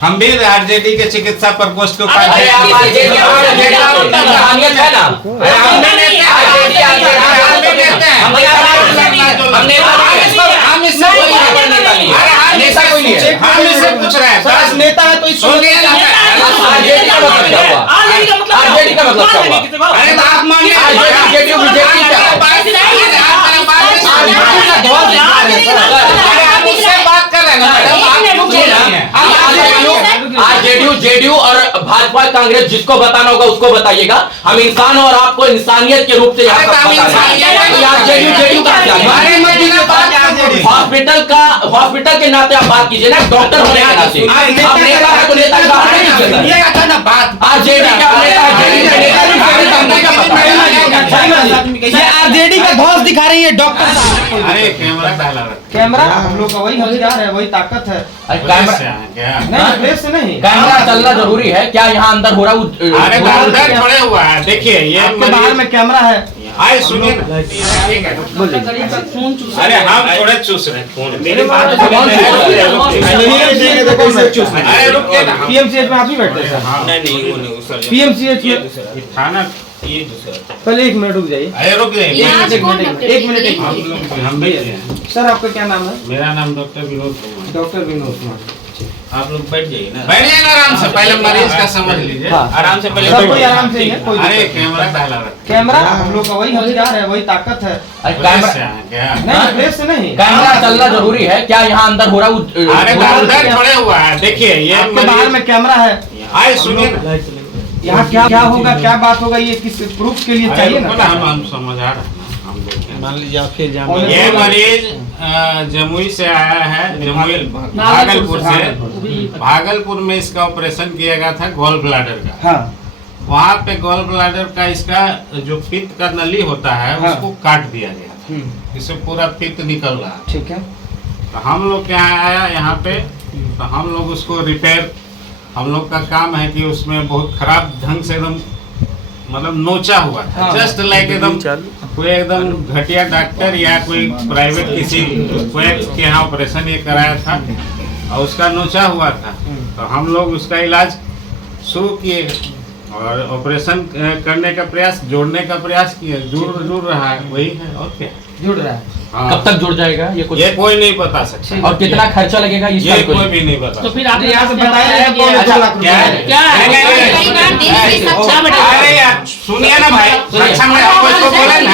हम भी आरजेडी के चिकित्सा प्रकोष्ठ को पूछ रहे हैं नेता है तो आरजेडी का मतलब क्या हुआ? अरे आप मानिए बात कर रहे हैं जेडीयू जेडीयू और भाजपा कांग्रेस जिसको बताना होगा उसको बताइएगा। हम इंसान और आपको इंसानियत के रूप से हॉस्पिटल के नाते आप बात कीजिए ना, डॉक्टर होने के नाते। आप नेता है तो नेता का बात आरजेडी का ध्वज दिखा रही है डॉक्टर साहब। अरे कैमरा हम लोग का वही हथियार है, वही ताकत है। नहीं से नहीं, कैमरा चलना जरूरी है क्या? यहाँ अंदर हो रहा अरे खड़े हुआ है, देखिए ये बाहर में कैमरा है। आए सुनिए, अरे हम थोड़े चूस रहे खून। अरे रुकिए ना, पीएमसीएच में आप ही बैठते हैं? पीएमसीएच में थाना पहले 1 मिनट रुक जाइए। अरे रुक जाइए, एक मिनट। हम भी सर आपका क्या नाम है? मेरा नाम डॉक्टर विनोद कुमार। डॉक्टर विनोद कुमार। आप लोग बैठ जाइए ना, बैठ जाइए आराम से, पहले मरीज का समझ लीजिए। आराम से पहले सब कोई आराम से ही है, कोई अरे कैमरा डाला कैमरा हम लोग का वही हथियार है, वही ताकत है। नहीं प्रेस से नहीं, कैमरा चलना जरूरी है क्या? यहाँ अंदर हो रहा अरे खड़े हुआ है, देखिए ये बाहर में कैमरा है। आए सुनिए, यहाँ क्या होगा, क्या बात होगा, ये किस प्रूफ के लिए चाहिए ना? हम समझ आ रहे हैं, हम देखें। मान लीजिए फिर ये मरीज जमुई से आया है, जमुई भागलपुर से। भागलपुर में इसका ऑपरेशन किया गया था गॉल ब्लैडर का। हाँ। वहाँ पे गॉल ब्लैडर का इसका जो पित्त का नली होता है उसको काट दिया गया, इससे पूरा पित्त निकल रहा है। ठीक है। तो हम लोग क्या आया यहाँ पे, तो हम लोग उसको रिपेयर, हम लोग का काम है कि उसमें बहुत खराब ढंग से एकदम मतलब नोचा हुआ था, जस्ट लाइक एकदम कोई एकदम घटिया डॉक्टर या कोई प्राइवेट किसी कोई के यहाँ ऑपरेशन ये कराया था और उसका नोचा हुआ था। तो हम लोग उसका इलाज शुरू किए और ऑपरेशन करने का प्रयास, जोड़ने का प्रयास किए। जुड़ रहा है, वही है और क्या जुड़ रहा है। हाँ। कब तक जुड़ जाएगा ये कुछ? ये कोई नहीं बता सकता। और कितना खर्चा लगेगा ये कोई भी नहीं बता। तो फिर आपने यहाँ से बताया अरे यार सुनिए ना भाई, अच्छा मैं आपको इसको बोले ना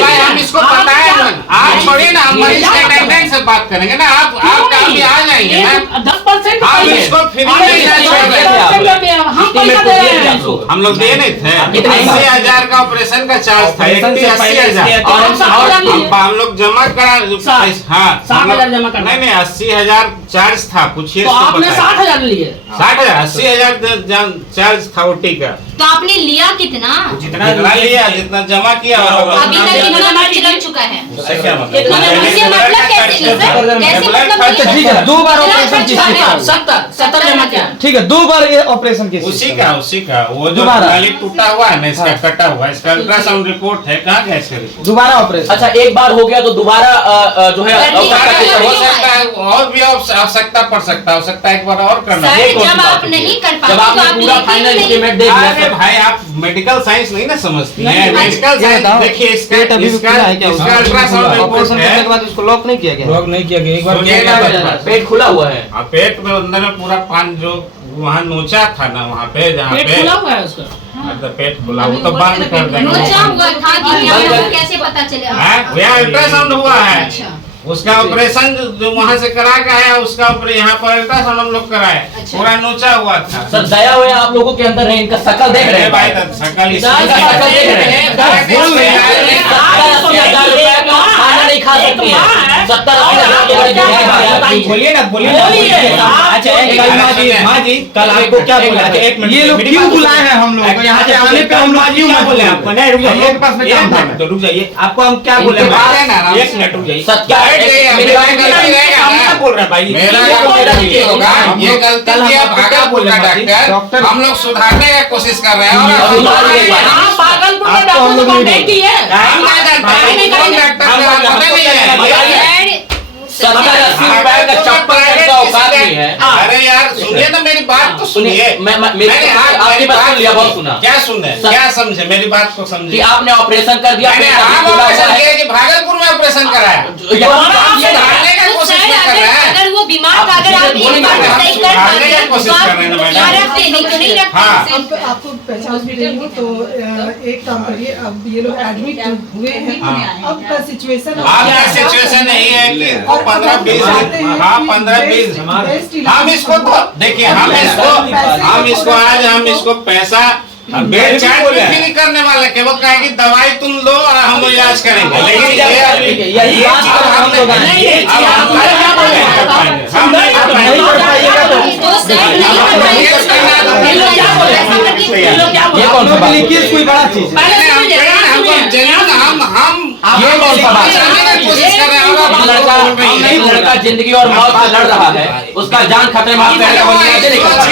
भाई, हम इसको बताए ना, आप छोड़िए ना, हम मरीज के अटेंडेंस से बात करेंगे ना, आप अभी आ जाएंगे ना, 10% हम इसको फ्री में हम लोग दे नहीं थे। 80,000 का ऑपरेशन का चार्ज था, 80,000 हम लोग जमा करा। हाँ 60,000 जमा करना। नहीं 80,000 चार्ज था, पूछिए। तो आपने 60,000 लिए? 60,000 80,000 चार्ज था ओटी का। तो आपने लिया कितना? जितना लिया, जितना जमा किया अभी तक कितना खर्च लग चुका है? क्या मतलब? इसके मतलब कैसे मतलब ठीक है, 2 बार ऑपरेशन की 70 जमा किया। ठीक है, 2 बार ये ऑपरेशन की उसी का वो जो नाली टूटा हुआ है ना, इसका कटा हुआ है, इसका अल्ट्रासाउंड रिपोर्ट है, कहाँ गया इसका रिपोर्ट? दोबारा ऑपरेशन। अच्छा, एक बार हो गया तो दोबारा जो है हो सकता है और भी आवश्यकता पड़ सकता है, हो सकता है एक बार और करना। जब आप नहीं कर पाते जब आपने पूरा फाइनल एस्टीमेट देख लिया। अरे भाई आप मेडिकल साइंस नहीं ना समझती हैं। मेडिकल साइंस देखिए, इसका अल्ट्रासाउंड रिपोर्ट है, के बाद उसको लॉक नहीं किया गया। लॉक नहीं किया गया, एक बार पेट खुला हुआ है। पेट में अंदर में पूरा पान जो वहाँ नोचा था ना, वहाँ पे जहाँ पेट पे खुला हुआ है उसका। पेट खुला, वो तो बंद कर देंगे। नोचा हुआ था कि आपको कैसे पता चलेगा? यहाँ अल्ट्रासाउंड हुआ है, अच्छा। उसका ऑपरेशन जो वहाँ से करा के आया, उसका यहाँ पर अल्ट्रासाउंड हम लोग कराए, पूरा नोचा हुआ था। सर दया हुआ आप लोगों के अंदर है, इनका शकल देख रहे हैं भाई, शकल खाना नहीं खा सकती है। 70 बोलिए ना, बोलिए ना। अच्छा माँ जी कल आपको क्या बोला? एक मिनट, ये लोग क्यों बुलाए हैं हम लोग यहाँ पे आने पे? हम लोग क्या बोले आपको? नहीं रुक जाइए, पास में काम था। तो रुक जाइए, आपको हम क्या बोले? 1 मिनट रुक जाइए। बोल रहे भाई, ये गलती किया भागलपुर का डॉक्टर, हम लोग सुधारने का कोशिश कर रहे हैं। भागलपुर में डॉक्टर को नहीं की है। 70-80 रुपए का चप्पल औकात नहीं है। अरे यार सुनिए ना मेरी बात तो सुनिए। मैंने आपकी बात सुन लिया, बहुत सुना। क्या सुने, क्या समझे, मेरी बात को समझे कि आपने ऑपरेशन कर दिया। मैंने ऑपरेशन किया कि भागलपुर में ऑपरेशन कराया, भागने का कोशिश सर, कर रहा है। अगर वो बीमार था, अगर आप ये बात सही कर भागने का कोशिश कर रहे हैं ना मैडम। रखते नहीं तो नहीं रखते हाँ। इसे। आपको पहचान भी रही हो तो एक काम करिए, अब ये लोग एडमिट हुए हैं, अब का सिचुएशन आपका सिचुएशन नहीं है कि 15-20 दिन, हाँ 15-20, हम इसको तो देखिए, हम इसको आज हम इसको पैसा बेड चार्ज नहीं करने वाले के, वो कहेगी दवाई तुम लो और हम इलाज करेंगे, लेकिन यही बात हम लोग ये कौन सा बात? कोई बड़ा चीज ये कौन सा बात है? एक लड़का जिंदगी और मौत से लड़ रहा है, उसका जान खतरे में आप कह रहे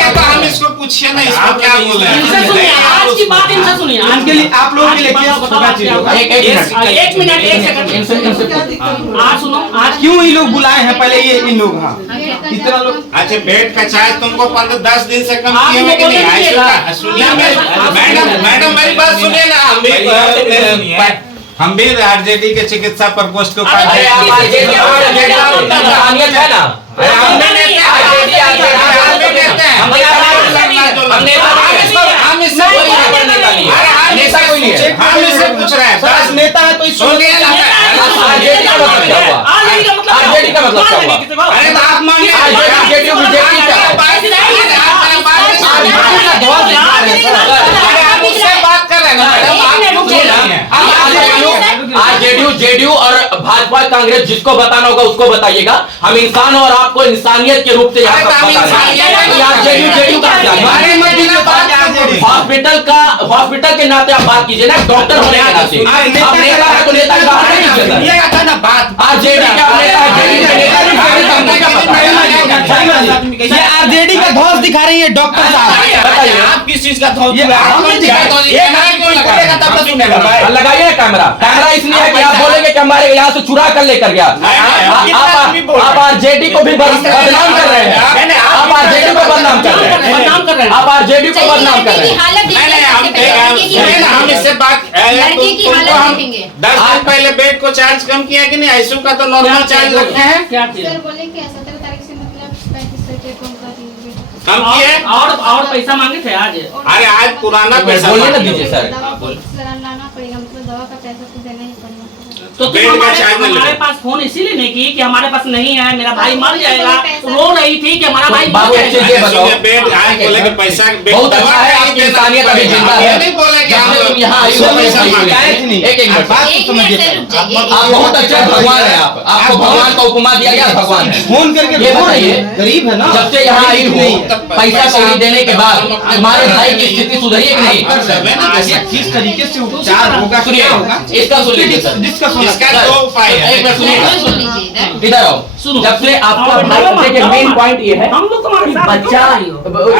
हैं तो हम इसको पूछिए ना, इसको क्या बोल रहे इनसे सुनिए, हैं। आज की बात इनसे सुनिए। आज के लिए आप लोगों के लिए क्या होगा चीज होगा? एक मिनट, एक सेकंड। आज सुनो, आज क्यों ये लोग बुलाए हैं पहले, ये इन लोग? हाँ इतना लोग अच्छा बेड का चार्ज तुमको 15-10 दिन से कम आप किए हुए कि नहीं? बोले आइसू का सुनिए मैडम मेरी बात सुनिए ना, हम भी आरजेडी के चिकित्सा प्रकोष्ठ के ऊपर अरे आप आरजेडी इंसानियत है ना, हम इससे कोई नहीं है, हम इससे पूछ रहे हैं बस। नेता है तो सुनिए ना, आरजेडी का मतलब क्या हुआ? आरजेडी का मतलब क्या हुआ? अरे तो आप मानिए आरजेडी बीजेपी क्या है? अरे आप उससे बात कर रहे हैं ना मैडम, आप क्यों बोल रही हैं? आरजेडी जेडीयू और भाजपा कांग्रेस जिसको बताना होगा उसको बताइएगा। हम इंसान और आपको इंसानियत के रूप से यहाँ हॉस्पिटल के नाते आप बात कीजिए ना, डॉक्टर होने के नाते। आप नेता है तो नेता के बाहर नहीं कीजिएगा ना बात। आरजेडी का ये आरजेडी का ध्वज दिखा रही है डॉक्टर साहब। बताइए आप किस चीज का ध्वज लगाइए कैमरा। कैमरा इसलिए है कि आप बोलेंगे कि हमारे यहाँ से चुरा कर लेकर गया। आप आरजेडी को भी बदनाम कर रहे हैं, आप आरजेडी को बदनाम कर रहे हैं, आप आरजेडी को बदनाम कर रहे हैं। हम इससे बात लड़के की हालत देखेंगे। 10 दिन पहले बेड को चार्ज कम किया कि नहीं? आईसीयू का तो नॉर्मल चार्ज रखे हैं, क्या किया? सर बोले कि 17 तारीख से मतलब 35 रुपये कम कर दीजिए। कम किए। और पैसा मांगे थे आज। अरे आज पुराना पैसा बोलिए ना, मांगे। दीजिए सर। दवा को लाना पड़ेगा, मतलब दवा का पैसा तो देना ही पड़ेगा। तो बेड तुम का चार्ज नहीं हमारे लेते। पास फोन इसीलिए नहीं की कि हमारे पास नहीं है, मेरा भाई मर जाएगा, रो रही थी कि हमारा भाई मर बाबू, एक चीज ये जाएगा। बताओ। सुनिए, बेड आज बोले कि पैसा बहुत अच्छा है, आपकी इंसानियत अभी जिंदा है। ये नहीं बोले कि हम लोग यहाँ आई हो पैसा मांगे। एक मिनट, बात तो समझिए सर। आप बहुत अच्छे भगवान हैं, आपको भगवान का उपमा दिया गया, भगवान है। फोन करके ये बताइए, गरीब है ना, जब से यहाँ आई हो पैसा कौड़ी देने के बाद हमारे भाई की स्थिति सुधरी है कि नहीं? किस तरीके से उपचार होगा, सुनिए, क्या होगा, इसका सुन लीजिए सर। इसका दो उपाय है। एक मिनट सुनिए, इधर आओ। सुनो। जब से आपका भाई देखिए, मेन पॉइंट ये है हम लोग तुम्हारे साथ बच्चा हम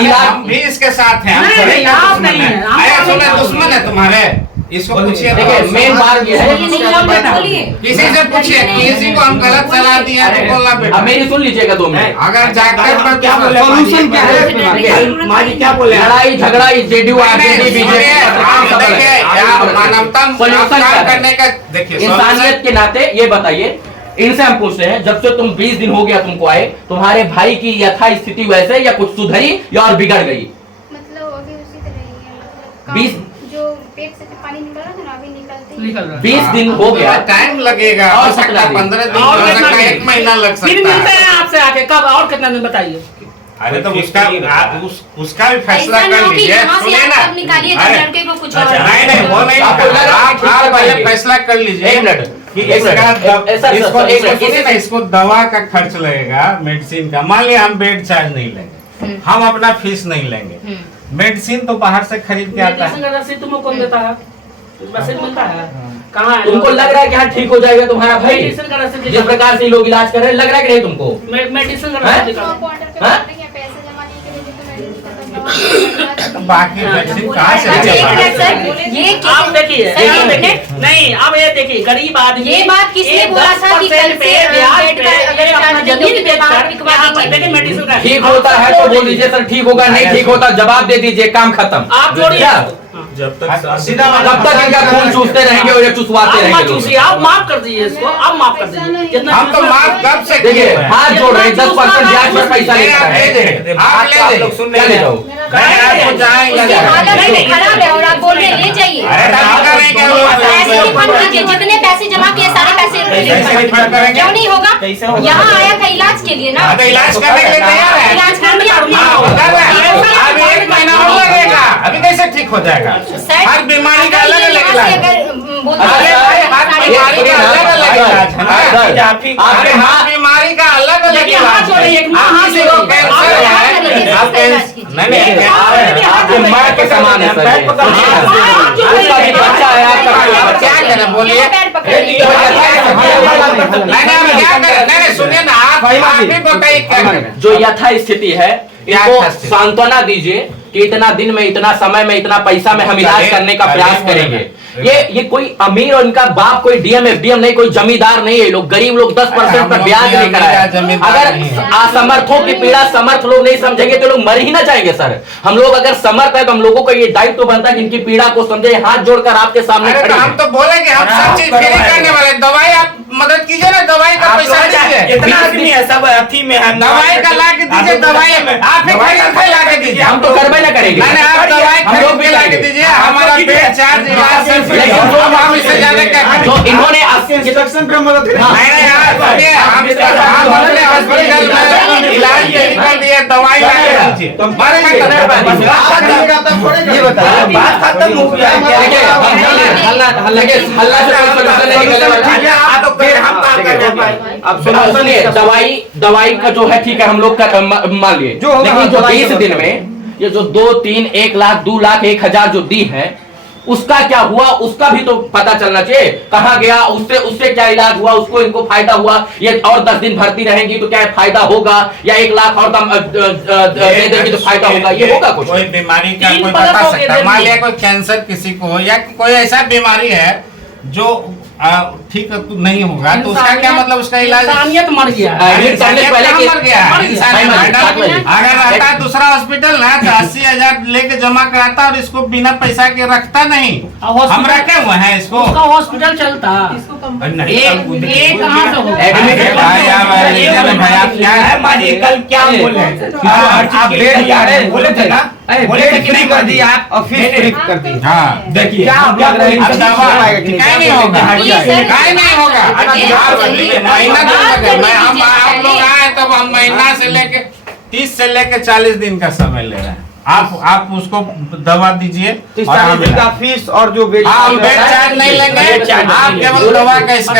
इलाज भी इसके साथ हैं, हम नहीं, थोड़ी नहीं, ना आप दुश्मन नहीं हैं। हैं, हम अरे आप सुनो, नहीं हैं। दुश्मन है तुम्हारे, इसको पूछिए। देखिए, मेन बात ये है, किसी से पूछिए, किसी को हम गलत सलाह दिया तो बोलना अब बेटा। मेरी सुन लीजिएगा 2 मिनट। अगर जाकर क्या बोले, सॉल्यूशन क्या है? माजी क्या बोले? लड़ाई झगड़ा जेडीयू आरजेडी बीजेपी मानवता काम करने का देखिए, इंसानियत के नाते ये बताइए, इनसे हम पूछ रहे हैं, जब से तुम 20 दिन हो गया तुमको आए, तुम्हारे भाई की यथा स्थिति वैसे या कुछ सुधरी या और बिगड़ गई? मतलब अभी उसी तरह ही है, मतलब 20 जो पेट से पानी निकल रहा था ना, अभी निकलते ही निकल रहा है। 20 दिन हो गया, टाइम लगेगा, और हो सकता है 15 दिन, और हो कितना सकता है दिन? 1 महीना लग फिर सकता मिलते है। हैं आपसे आके, कब और कितना दिन बताइए। अरे तो उसका उसका भी फैसला ऐसा ना कर हो कि लीजिए। यहाँ से सुनिए आप ना, सब निकालिए तो अरे, लड़के को कुछ और नहीं नहीं वो नहीं, आपको लग रहा है कि आप ठीक पहले है। फैसला कर लीजिए। एक मिनट, कि एक मिनट, इसका सर, इसको सर, एक मिनट, सुनिए ना, इसको दवा का खर्च लगेगा, मेडिसिन का। मान लिया हम बेड चार्ज नहीं लेंगे, हम अपना फीस नहीं लेंगे, मेडिसिन तो बाहर से खरीद के आता है। मेडिसिन का रसीद तुमको कौन देता है? रसीद मिलता है कहाँ है? तुमको लग रहा है कि हाँ ठीक हो जाएगा तुम्हारा भाई? मेडिसिन का रसीद जिस प्रकार से लोग इलाज कर रहे हैं, लग रहा है कि नहीं तुमको? मेडिसिन का हैं? रसीद दिखाओ। ऑर्डर करना पड़ेगा, पैसे जमा नहीं करेंगे तो मेडिसिन का बाकी वैक्सीन कहाँ से अच्छा, एक लेगा? मिनट सर, ये आप देखिए सर, यहाँ एक देखिए मिनट। नहीं अब ये देखिए गरीब आदमी ये बात किसने एक बोला था कि 10% कल पे से ब्याज बेड पे का अगर ये अपना चार्ज जमीन दोगे तो बेचकर बाहर बिकवा यहाँ पर दीजिए। देखिए मेडिसिन का ठीक होता है तो बोल दीजिए सर, ठीक होगा, नहीं ठीक होता जवाब दे दीजिए, काम खत्म। आप जोड़िए क्या? जब तक सीधा तब तक इनका खून चूसते रहेंगे और ये चुसवाते आप रहेंगे माफ लोग। चूसिए, आप माफ कर दीजिए इसको, आप माफ कर दीजिए जितना हम तो माफ कब से देखिए किए हैं? हाथ जोड़ रहे हैं, 10% ब्याज पर पैसा नहीं, लेता आप ले है। दे, आप ले दे। लोग सुन क्या ले जाओ? नहीं, आपको जाए या उसकी जाए। हालत नहीं, नहीं। खराब है और आप बोल रहे हैं ले जाइए। अरे डाल करें क्या वो? पैसे रिफंड कीजिए, जितने पैसे जमा किए सारे पैसे कैसे रिफंड करेंगे? क्यों नहीं होगा? कैसे होगा? यहाँ आया था इलाज के लिए ना, हाँ, तो इलाज करने के लिए तैयार है। इलाज कर दिया आपने। हाँ, कर रहे हैं। अभी 1 महीना और लगेगा, अभी कैसे ठीक हो जाएगा? सर, हर बीमारी का अलग अलग यहाँ से इलाज है। अगर बोलते अरे हैं, भाई, हर सारे बीमारी का अलग अलग इलाज है ना? सर, अरे हर बीमारी का अलग अलग देखिए, इलाज हाथ जोड़िए, है। एक आप हाथ किसी को जोड़िए। कैंसर आप है, हाथ जोड़िए, आप इसका इलाज कैंसर कीजिए। नहीं नहीं आपके माँ के समान है सर ये। आपका भी बच्चा है, आपका भी अब बच्चा क्या है। करें बोलिए? यहाँ पैर पकड़ लीजिए। नहीं हम क्या करें? नहीं सुनिए ना, आप भी बताइए क्या करें? जो यथा स्थिति है इनको यथास्थिति। सांत्वना दीजिए कि इतना दिन में, इतना समय में, इतना पैसा में हम इलाज करने का प्रयास करेंगे। ये कोई अमीर और इनका बाप कोई डीएम एफडीएम नहीं, कोई जमींदार नहीं है, लोग गरीब लोग 10% पर ब्याज लेकर आए। अगर असमर्थों की पीड़ा समर्थ लोग नहीं समझेंगे तो लोग मर ही ना जाएंगे सर। हम लोग अगर समर्थ है तो हम लोगों को ये दायित्व बनता है कि इनकी पीड़ा को समझे, हाथ जोड़कर आपके सामने अरे खड़े तो हम हैं। तो बोलेंगे, हम सब चीज फ्री करने वाले। दवाई आप मदद कीजिए ना, दवाई का पैसा दीजिए। इतना आदमी है सब अथी में है, दवाई का ला के दीजिए, दवाई आप ही खरीद के ला के दीजिए। हम तो करबे ना करेंगे। नहीं आप दवाई हम लोग खरीद भी के ला के करेंगे। दीजिए, हमारा बेड चार्ज इलाज से फ्री है। हम इससे ज्यादा क्या करें? जो इन्होंने इंस्ट्रक्शन पे मदद करें। नहीं नहीं यार सुनिए, हम अपने हॉस्पिटल में इलाज नहीं कर दिए, दवाई ला के दीजिए। मर गए तो नहीं बनेगा। ये बताइए, बात खत्म हो गया है। देखिए, हल्ला से कोई सलूशन नहीं निकलने वाला है। तो फिर हम काम कर रहे हैं। अब सुनिए, दवाई का जो है ठीक है, हम लोग का मान लिए, जो होगा लेकिन जो दवाई 20 का दिन में ये जो 2, 3, 1 लाख, 2 लाख, 1,000 जो दी है उसका क्या हुआ, उसका भी तो पता चलना चाहिए। कहाँ गया, उससे क्या इलाज हुआ, उसको इनको फायदा हुआ, ये और 10 दिन भर्ती रहेंगी तो क्या फायदा होगा, या 1 लाख और दे देंगे तो फायदा होगा, ये होगा कुछ? कोई बीमारी का तीन कोई पलक बता हो गए सकता है। दिन मान में। लिया कोई कैंसर किसी को हो या कोई ऐसा बीमारी है जो ठीक नहीं होगा तो उसका क्या मतलब, उसका इलाज इंसानियत मर गया है। एडमिट करने से पहले मर गया है। इंसानियत भाई, मैडम, भाई, अगर रहता है दूसरा हॉस्पिटल ना तो 80,000 लेके जमा कराता और इसको बिना पैसा के रखता नहीं। हॉस्पिटल- हम रखे हुए हैं इसको। उसका हॉस्पिटल चलता नहीं, ये कहाँ से होगा? एडमिट अरे भाई भाई आप क्या है माजी, कल क्या बोले? आप बेड जा रहे बोले थे ना, बोले थे कि नहीं कर दी आप, और फीस फ्री कर दी। हाँ देखिए क्या आप लग रहे हैं? अब दवा काय नहीं होगा, ये सर- काय नहीं होगा। महीना तो लगे। मैं हम आप लोग आए तब हम महीना से लेके 30 से लेके 40 दिन का समय ले रहे हैं। आप उसको दवा दीजिए और हम का फीस और जो बेड हम बेड चार्ज नहीं लेंगे, आप केवल दवा का इसका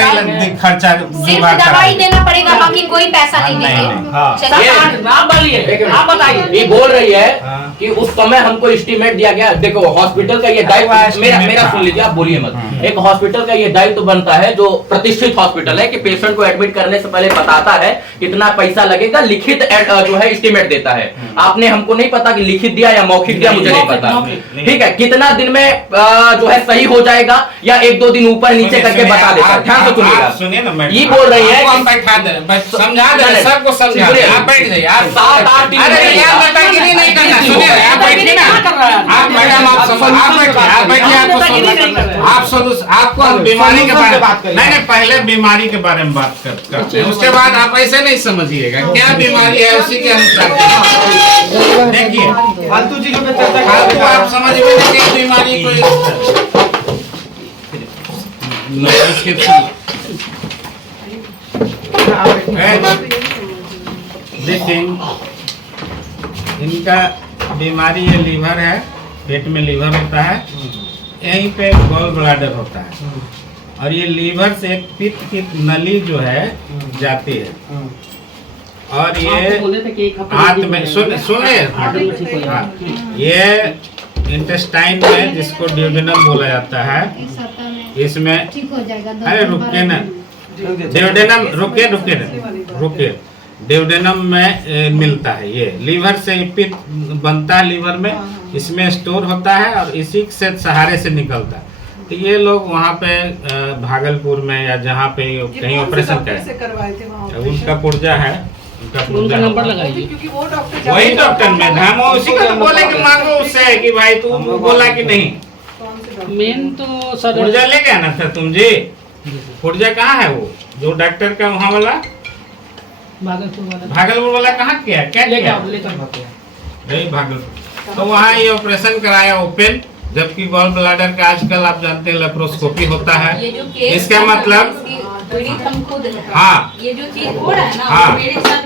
खर्चा सिर्फ जुगाड़ दवाई करेंगे। देना पड़ेगा, बाकी कोई पैसा नहीं नहीं, देंगे। हाँ। चलिए। आप बोलिए, आप बताइए। ये बोल रही है कि उस समय हमको एस्टीमेट दिया गया। देखो हॉस्पिटल का ये दायित्व, मेरा सुन लीजिए, आप बोलिए मत। एक हॉस्पिटल का ये दायित्व बनता है, जो प्रतिष्ठित हॉस्पिटल है, कि पेशेंट को एडमिट करने से पहले बताता है कितना पैसा लगेगा, लिखित जो है एस्टीमेट देता है। आपने हमको नहीं पता कि लिखित दिया या मौखिक दिया, मुझे नहीं पता। ठीक है, कितना दिन में जो है सही हो जाएगा या 1-2 दिन ऊपर नीचे करके बता देता है। ध्यान से सुनिएगा। सुनिए ना मैडम, ये बोल रही है हम बैठा दे, समझा दे, सबको समझा दे। आप बैठ जाइए, आप 7-8 दिन अरे यार बेटागिरी नहीं करना। सुनिए आप बैठिए ना, आप मैडम आप बैठिए, आप बैठिए, आपको हम बीमारी के बारे में नहीं पहले बीमारी के बारे में बात करते हैं, उसके बाद आप ऐसे नहीं समझिएगा क्या बीमारी है उसी के अनुसार देखिए। फालतू चीजों पे चर्चा फालतू आप समझ में नहीं कि बीमारी कोई देखिए इनका बीमारी ये लीवर है, पेट में लीवर होता है, यहीं पे गॉल ब्लैडर होता है और ये लीवर से एक पित्त की नली जो है जाती है और ये हाथ में सुने हाँ, ये इंटेस्टाइन में जिसको ड्यूडेनम बोला जाता है, इस सप्ताह में इसमें ठीक हो जाएगा। अरे रुकिए ना, ड्यूडेनम रुकिए ड्यूडेनम में मिलता है। ये लीवर से पित्त बनता है लीवर में, इसमें स्टोर होता है और इसी से सहारे से निकलता है। तो ये लोग वहाँ पे भागलपुर में या जहाँ पे कहीं ऑपरेशन करवाए थे वहाँ उनका पुर्जा है, उनका नंबर लगाइए। क्योंकि वो डॉक्टर वही डॉक्टर में था, हम उसी का तो बोले कि मांगो उससे कि भाई तू बोला कि नहीं। मेन तो सर पुर्जा ले गया ना था तुम जी? पुर्जा कहाँ है वो जो डॉक्टर का वहाँ वाला भागलपुर वाला कहाँ किया, क्या किया? नहीं भागलपुर। तो वहाँ ये ऑपरेशन कराया ओपन, जबकि गॉल ब्लैडर का आजकल आप जानते हैं लेप्रोस्कोपी होता है। ये जो केस इसका मतलब पीड़ित हम खुद हैं। हाँ, ये जो चीज हो रहा है ना, हाँ, वो मेरे साथ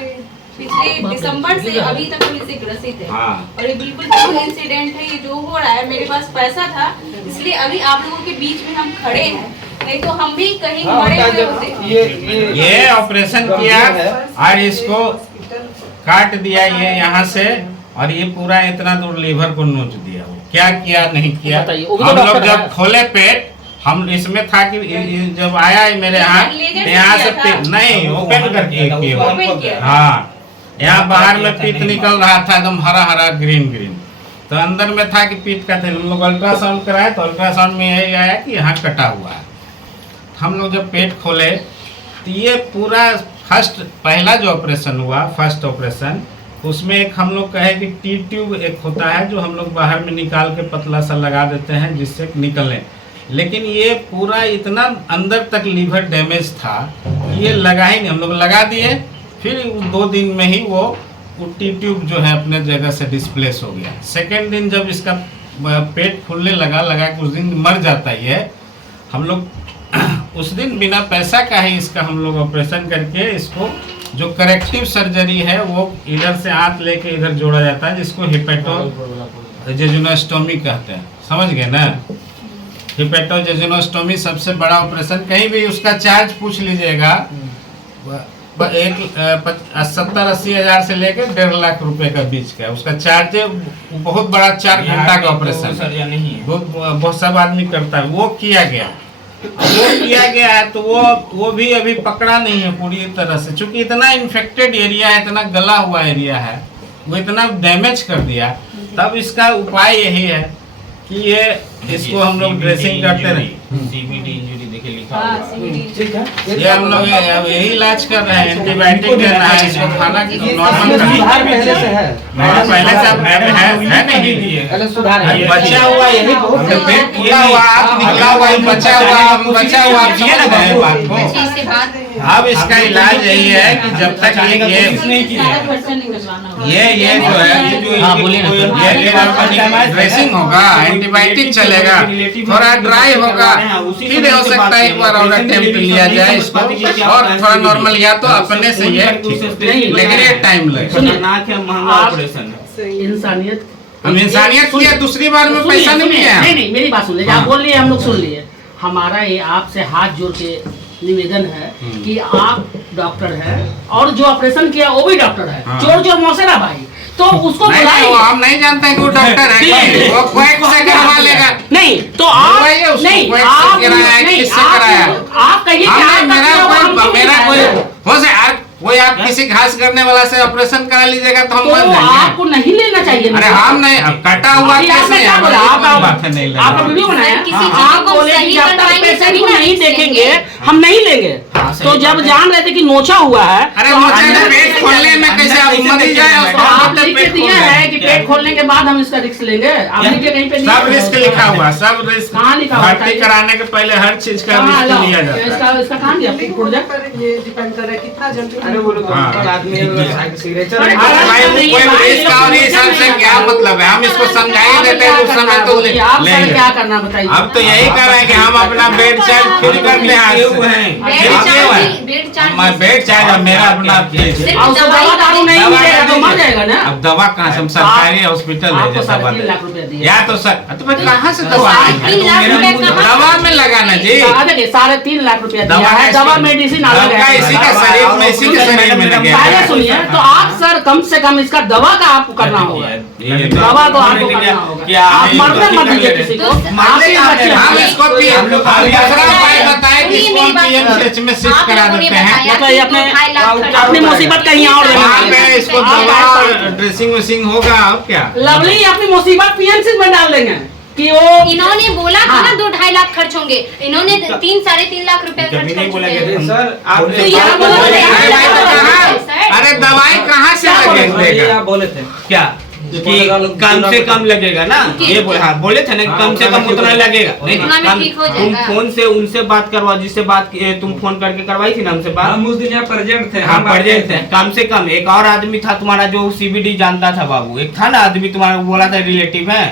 पिछले दिसंबर से अभी तक हम इससे ग्रसित है। हाँ, और ये बिल्कुल ट्रू इंसिडेंट है। ये जो हो रहा है, मेरे पास पैसा था इसलिए अभी आप लोगों के बीच में हम खड़े हैं, नहीं तो हम भी कहीं मरे हुए होते। ये ऑपरेशन किया और इसको काट दिया ये यहाँ से, और ये पूरा इतना दूर लीवर को नोच दिया। क्या किया नहीं किया, हम लोग जब खोले पेट, हम इसमें था कि जब आया मेरे यहाँ से नहीं ओपन करके, हाँ, यहाँ बाहर में पित्त निकल रहा था एकदम हरा हरा ग्रीन ग्रीन, तो अंदर में था कि पित्त का थे। हम लोग अल्ट्रासाउंड कराए तो अल्ट्रासाउंड में यही आया कि यहाँ कटा हुआ है। हम लोग जब पेट खोले तो ये पूरा पहला जो ऑपरेशन हुआ, फर्स्ट ऑपरेशन, उसमें एक हम लोग कहे कि टी ट्यूब एक होता है जो हम लोग बाहर में निकाल के पतला सा लगा देते हैं जिससे निकले, लेकिन ये पूरा इतना अंदर तक लीवर डैमेज था, ये लगा ही नहीं। हम लोग लगा दिए, फिर 2 दिन में ही वो टी ट्यूब जो है अपने जगह से डिस्प्लेस हो गया। सेकेंड दिन जब इसका पेट फूलने लगा कि उस दिन मर जाता है ये, हम लोग उस दिन बिना पैसा का ही इसका हम लोग ऑपरेशन करके इसको जो करेक्टिव सर्जरी है वो इधर से आंत लेके इधर जोड़ा जाता है, जिसको हिपेटोजेजुनोस्टोमी कहते हैं। समझ गए ना? हिपेटोजेजुनोस्टोमी सबसे बड़ा ऑपरेशन, कहीं भी उसका चार्ज पूछ लीजिएगा, 70-80 हज़ार से लेकर 1.5 लाख रुपए का बीच का उसका चार्ज है। बहुत बड़ा 4 घंटा का ऑपरेशन, बहुत सब आदमी करता है। वो किया गया है तो वो भी अभी पकड़ा नहीं है पूरी तरह से, क्योंकि इतना इन्फेक्टेड एरिया है, इतना गला हुआ एरिया है, वो इतना डैमेज कर दिया। तब इसका उपाय यही है कि ये इसको हम लोग ड्रेसिंग करते रहिए। CVD इंजरी देखिए लिखा हुआ ये हम लोग यही इलाज कर रहे हैं, एंटीबायोटिक देना है, इसको खाना नॉर्मल सुधार पहले से है, पहले से है नहीं, सुधार है। बचा हुआ यही पेट पूरा हुआ, आप निकला हुआ, बचा हुआ, आप समझ रहे बात को। अब इसका इलाज यही है कि जब तक ये जो है ड्रेसिंग होगा, एंटीबायोटिक चलेगा, थोड़ा ड्राई होगा, फिर हो सकता है एक बार और अटेम्प्ट लिया जाए इसको, और थोड़ा नॉर्मल या तो अपने से ये, लेकिन ये टाइम लगेगा। इंसानियत, हम इंसानियत किया, दूसरी बार में पैसा नहीं किया। नहीं, मेरी बात सुन लीजिए, आप बोल रही है, हम लोग सुन लिए। हमारा ये आपसे हाथ जोड़ के निवेदन है कि आप डॉक्टर हैं और जो ऑपरेशन किया वो भी डॉक्टर है, चोर चोर मौसेरा भाई, तो उसको बुलाइए। हम नहीं जानते हैं कि वो डॉक्टर है, वो क्वैक से करवा लेगा। नहीं तो आप नहीं, आप कहिए मेरा कोई हो से कोई आप किसी घास करने वाला से ऑपरेशन करा लीजिएगा तो हम तो आपको नहीं लेना चाहिए। अरे हम नहीं, अब कटा हुआ कैसे है, आप वीडियो बनाए, आप बोले कि जब तक पेशेंट को नहीं देखेंगे हम नहीं लेंगे। तो जब जान रहे थे कि नोचा हुआ है, अरे पेट खोलने में कैसे आप मर जाए, आप लिख के दिया है कि पेट खोलने के बाद हम इसका रिस्क लेंगे। आपने कहीं पे सब रिस्क लिखा हुआ, सब रिस्क कहाँ लिखा हुआ? भर्ती कराने के पहले हर चीज का रिस्क लिया जाता है। इसका कहाँ दिया प्रोजेक्ट? ये डिपेंड कर रहा है कितना जल्दी। अरे वो लोग आदमी सिग्नेचर अरे भाई कोई रिस्क और ये सब से क्या मतलब है, हम इसको समझा ही देते हैं उस समय तो लेंगे। क्या करना बताइए? अब तो यही कर रहे हैं कि हम अपना बेड चार्ज फ्री करते हैं। बेड चार्ज मेरा अपना दवा दारू नहीं मिलेगा तो मर जाएगा ना। अब दवा कहाँ से, हम सरकारी हॉस्पिटल है, 3 लाख रुपया दिया या तो सर तो फिर कहाँ से दवा में लगाना जी? देखिए 3.5 लाख रुपया दिया है, दवा मेडिसिन अलग है, इसी का शरीर में, इसी के शरीर में लगे। पहले सुनिए तो आप सर कम से कम इसका दवा का आपको करना होगा। दवा हुआ तो आपको करना होगा। आप मरने मत दीजिए किसी को। आप ही बच्चे हम हैं। इसको दूसरा उपाय बताएं कि इसको हम PMCH में शिफ्ट करा देते हैं। तो ये अपने मुसीबत कहीं और वहाँ पे इसको दवा ड्रेसिंग वेसिंग होगा और क्या। लवली अपनी मुसीबत PMC में डाल देंगे कि वो इन्होंने बोला था ना 2-2.5 लाख खर्च होंगे, इन्होंने 3-3.5 लाख रुपए खर्च कर चुके हैं। सर आप तो ये आप बोल रहे हैं अरे दवाई कहाँ से लगेगा? आप बोले थे क्या कि कम से कम लगेगा ना, ये हाँ बोले थे ना कि कम से कम उतना लगेगा। उतना में नहीं ठीक हो तुम जाएगा। फोन से उनसे बात करवाओ, जिससे बात तुम फोन करके करवाई थी ना हमसे बात। हम उस दिन यहाँ प्रेजेंट थे। हाँ प्रेजेंट थे। कम से कम एक और आदमी था तुम्हारा जो CBD जानता था बाबू, एक था ना आदमी तुम्हारा बोला था रिलेटिव है।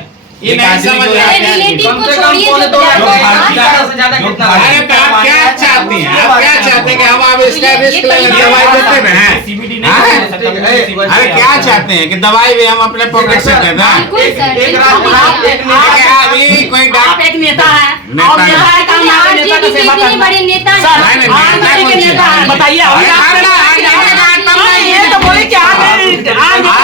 ये एक नहीं आदमी समझ जो रहा है। रिलेटिव कम को से कम छोड़िए पौने जो दो लाख बाजार में ज्यादा से ज्यादा कितना अरे तो आप क्या चाहते हैं? आप क्या चाहते हैं कि हम अब इसका रिस्क लेकर दवाई देते रहें? CBD हाँ? नहीं हो सकता। अरे क्या चाहते हैं कि दवाई भी हम अपने पॉकेट से दे दें? बिल्कुल सर, एक बिल्कुल रात नहीं। अभी कोई आप डॉक्टर एक नेता है नेता और है। नेता है काम आप आपके नेता का JDK सेवा के लिए करना। बड़े नेता हैं। सर, नहीं, नहीं, आप नेता के कौन नेता सी है, है? बताइए अभी अरे आप- ये तो बोले कि आज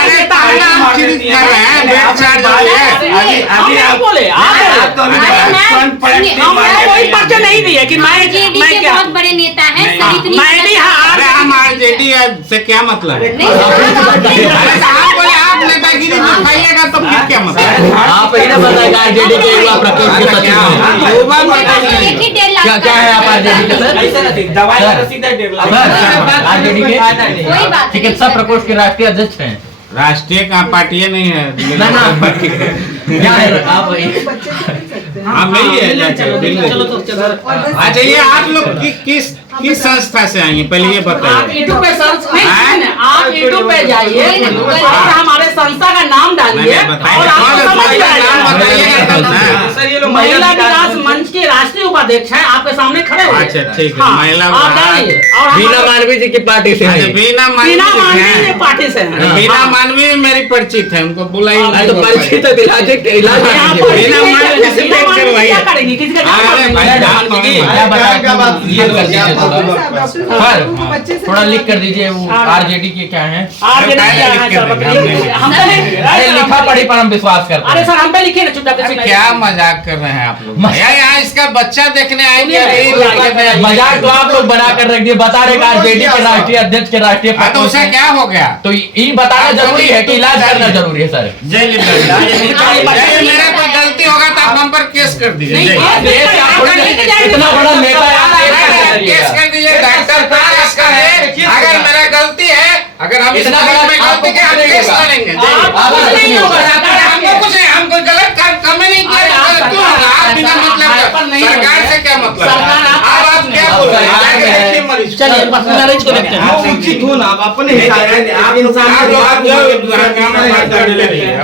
नेता है ना। हम चिन्हित कर रहे हैं, बेड चार्ज हो गया। अभी आप आप बोले आप आप तो अभी अरे मैं- फ्रंट पर सुनिए, एक्टिव हमने मार कोई के पर्चे नहीं दिए कि मैं JDK क्या बहुत बड़े नेता हैं, नहीं, सर इतनी मैं भी हाँ अरे हम RJD से क्या मतलब है? नहीं, अरे साहब बोले आप नेतागिरी दिखाइएगा तो फिर क्या मतलब है? आप ही ना बताएगा RJD के युवा प्रकोष्ठ के सचिव हैं। युवा एक ही 1.5 लाख क्या है आप RJD के सर? ऐसा नहीं, दवाई का रसीद है 1.5 लाख। RJD के कोई बात नहीं। चिकित्सा प्रकोष्ठ के राष्ट्रीय अध्यक्ष हैं। राष्ट्रीय का पार्टी नहीं है। ना ना क्या है आप हाँ मिल है। चलो तो चलो। अच्छा ये आप लोग किस संस्था से आई हैं पहले ये आप बताइए। यूट्यूब पे सर्च नहीं सुनिए, आप यूट्यूब पे जाइए नहीं, और हमारे संस्था का नाम डालिए और आपको समझ में आएगा। सर ये लोग महिला विकास मंच के राष्ट्रीय उपाध्यक्ष हैं, आपके सामने खड़े हुए। अच्छा ठीक है। हाँ, महिला आप डालिए और बीना हमारे- मानवी जी की पार्टी से अच्छा, हैं। बीना बिना मानवी मानवी हैं। पार्टी से हैं। बीना हाँ। मानवी मेरी परिचित है, उनको बुलाइए। तो परिचित है, इलाज यहाँ पर बिना मानवी से बिना पेट मानवी करवाइए। क्या करेंगी? किसी का अरे जान भाई, मारेंगे? आप कौन है? क्या बताएं? क्या बात? ये कर दीजिए थोड़ा। बच्चे थोड़ा लिख कर दीजिए वो RJD के क्या है। आप ये नहीं क्या है सर, बताइए। हम पे नहीं- अरे लिखा पढ़ी पर हम विश्वास करते अरे हैं। सर हम पे लिखिए ना चुपचाप अरे से। क्या मजाक कर रहे हैं आप लोग? मजाक- यार यहाँ इसका बच्चा देखने आएंगे। सुनिए, यही लोग कहते हैं, मजाक तो आप लोग बना कर रख दिए, बता रहे RJD के राष्ट्रीय अध्यक्ष के राष्ट्रीय हाँ, तो प्रकोष्ठ उसे हैं। क्या हो गया? तो ये बताना जरूरी है कि इलाज करना जरूरी है सर। जय मेरा कोई गलती होगा तो आप हम पर केस कर दीजिए। नहीं, जय। देश का आपको इतना बड़ा नेता है, आप केस कैसे केस करिएगा? कर दीजिए, डॉक्टर पर केस करें। अगर मेरा गलती है, अगर हम इस इतना बात बड़ा में गलती के हम केस करेंगे। जय। आप कुछ नहीं होगा सरकार हमको कुछ नहीं, हम कोई गलत काम नहीं किया। अरे आप क्यों होगा? आप बिना सरकार मतलब पर नहीं सरकार होगा। से क्या मतलब? सरकार आप क्या बोल रहे हैं? जाके देखिए मरीज को। चलिए बस मैरिज को देखते हैं। आप उचित हो ना, आप अपने हिसाब से आप लोग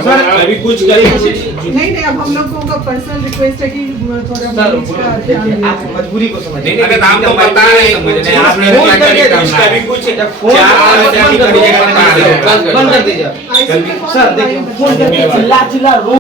सर अभी कुछ करिए। नहीं अब हम लोगों का पर्सनल रिक्वेस्ट है कि थोड़ा सर मरीज का ध्यान देखिए, आप दें। मजबूरी को समझिए। अरे हम तो बता रहे हैं कुछ। आपने फोन क्या करके करना है? कभी कुछ फोन चार बजे बंद कर दीजिए। बता रहे हैं। बंद कर दीजिए। आईसीयू में सर देखिए फोन करके चिल्ला चिल्ला रो